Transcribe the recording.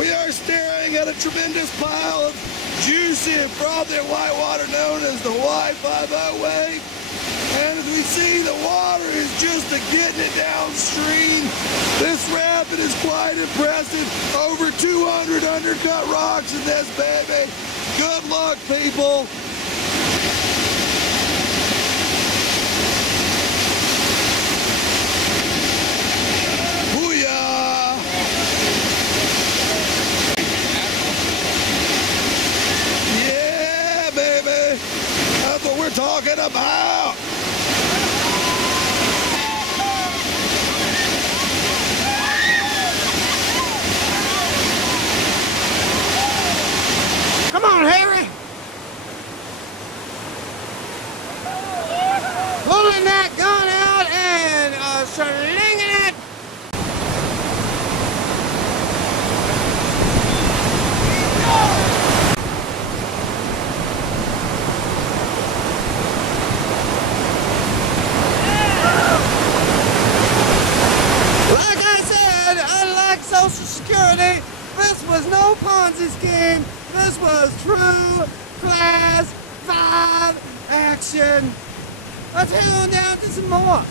We are staring at a tremendous pile of juicy and frothy whitewater known as the Y50 wave. And as we see, the water is just getting it downstream. This rapid is quite impressive. Over 200 undercut rocks in this baby. Good luck, people. Booyah! Yeah, baby. That's what we're talking about. Come on, Harry! Pulling that gun out and slinging it! Like I said, unlike Social Security, this was no Ponzi scheme. This was true class 5 action. Let's head on down to some more.